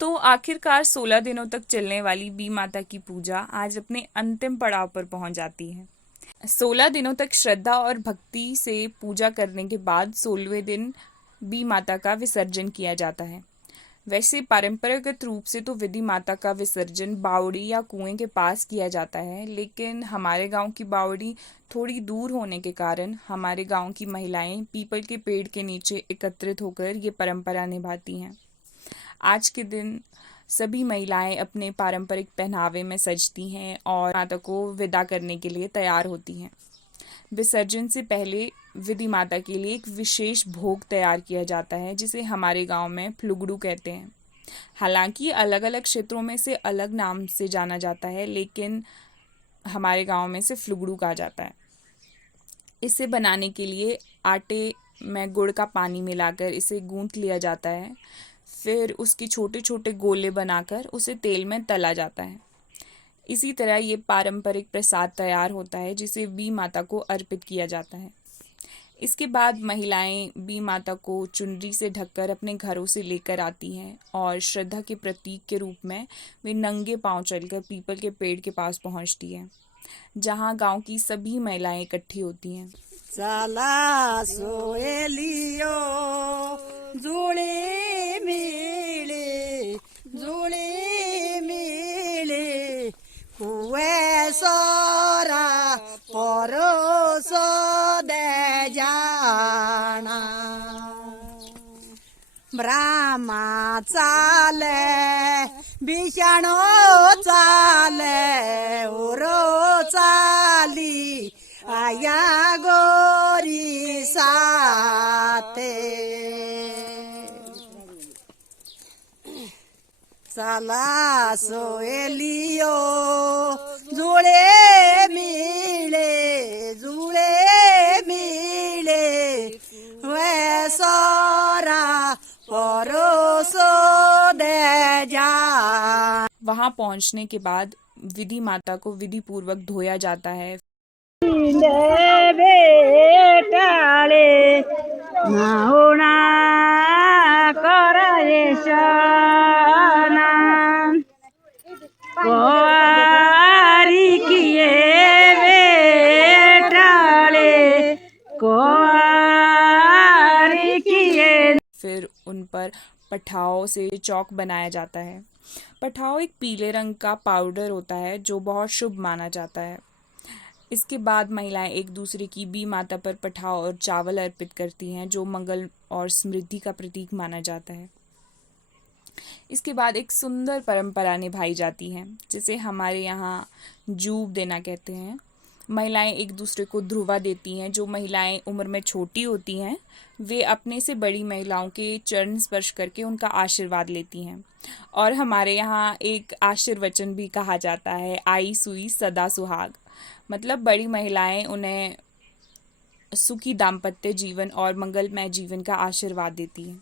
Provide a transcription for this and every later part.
तो आखिरकार 16 दिनों तक चलने वाली बी माता की पूजा आज अपने अंतिम पड़ाव पर पहुंच जाती है। 16 दिनों तक श्रद्धा और भक्ति से पूजा करने के बाद 16वें दिन बी माता का विसर्जन किया जाता है। वैसे परंपरागत रूप से तो विधि माता का विसर्जन बावड़ी या कुएं के पास किया जाता है, लेकिन हमारे गांव की बावड़ी थोड़ी दूर होने के कारण हमारे गांव की महिलाएं पीपल के पेड़ के नीचे एकत्रित होकर ये परंपरा निभाती हैं। आज के दिन सभी महिलाएं अपने पारंपरिक पहनावे में सजती हैं और माता को विदा करने के लिए तैयार होती हैं। विसर्जन से पहले विधि माता के लिए एक विशेष भोग तैयार किया जाता है, जिसे हमारे गांव में फ्लुगड़ू कहते हैं। हालांकि अलग अलग क्षेत्रों में से अलग नाम से जाना जाता है, लेकिन हमारे गांव में से फ्लुगड़ू कहा जाता है। इसे बनाने के लिए आटे में गुड़ का पानी मिलाकर इसे गूंथ लिया जाता है। फिर उसके छोटे छोटे गोले बनाकर उसे तेल में तला जाता है। इसी तरह ये पारंपरिक प्रसाद तैयार होता है, जिसे बी माता को अर्पित किया जाता है। इसके बाद महिलाएं बी माता को चुनरी से ढककर अपने घरों से लेकर आती हैं और श्रद्धा के प्रतीक के रूप में वे नंगे पांव चलकर पीपल के पेड़ के पास पहुंचती हैं, जहां गांव की सभी महिलाएं इकट्ठी होती हैं। चला सोएलियो जुड़े मिले हुए सोरा परोसो दे जाना ब्रह्मा चाले विष्णु चाले उरो चाली आया गोरी साथे चला सोएलियो जुड़े मिले वे सोरा परोसो दे जा। वहां पहुंचने के बाद विधि माता को विधि पूर्वक धोया जाता है। बेटाले नाउना करायशना कोरी किए बेटाले कोरी किए। फिर उन पर पठाओं से चौक बनाया जाता है। पठाओ एक पीले रंग का पाउडर होता है जो बहुत शुभ माना जाता है। इसके बाद महिलाएं एक दूसरे की बी माता पर पठाओ और चावल अर्पित करती हैं, जो मंगल और समृद्धि का प्रतीक माना जाता है। इसके बाद एक सुंदर परंपरा निभाई जाती है, जिसे हमारे यहाँ जूब देना कहते हैं। महिलाएं एक दूसरे को ध्रुवा देती हैं। जो महिलाएं उम्र में छोटी होती हैं वे अपने से बड़ी महिलाओं के चरण स्पर्श करके उनका आशीर्वाद लेती हैं। और हमारे यहाँ एक आशीर्वचन भी कहा जाता है, आई सुई सदा सुहाग। मतलब बड़ी महिलाएं उन्हें सुखी दाम्पत्य जीवन और मंगलमय जीवन का आशीर्वाद देती हैं।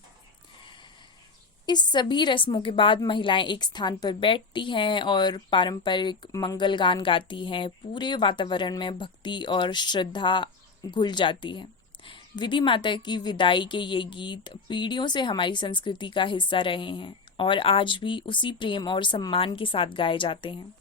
इस सभी रस्मों के बाद महिलाएं एक स्थान पर बैठती हैं और पारंपरिक मंगल गान गाती हैं। पूरे वातावरण में भक्ति और श्रद्धा घुल जाती है। विधि माता की विदाई के ये गीत पीढ़ियों से हमारी संस्कृति का हिस्सा रहे हैं और आज भी उसी प्रेम और सम्मान के साथ गाए जाते हैं।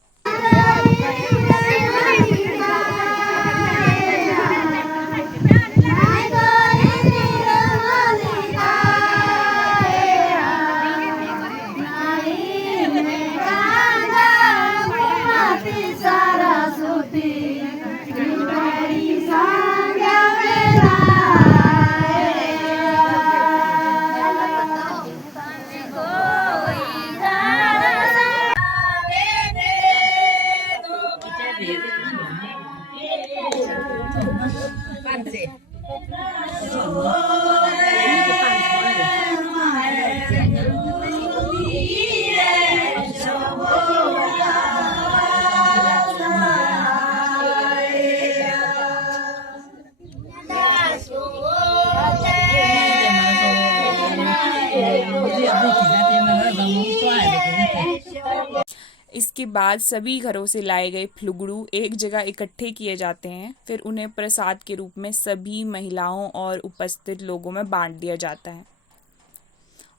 इसके बाद सभी घरों से लाए गए फ्लुगड़ू एक जगह इकट्ठे किए जाते हैं। फिर उन्हें प्रसाद के रूप में सभी महिलाओं और उपस्थित लोगों में बांट दिया जाता है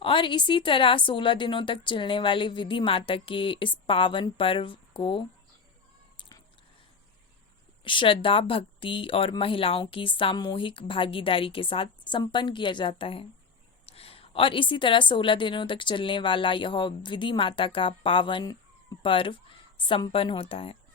और इसी तरह 16 दिनों तक चलने वाले विधि माता के इस पावन पर्व को श्रद्धा, भक्ति और महिलाओं की सामूहिक भागीदारी के साथ संपन्न किया जाता है। और इसी तरह 16 दिनों तक चलने वाला यह विधि माता का पावन पर्व संपन्न होता है।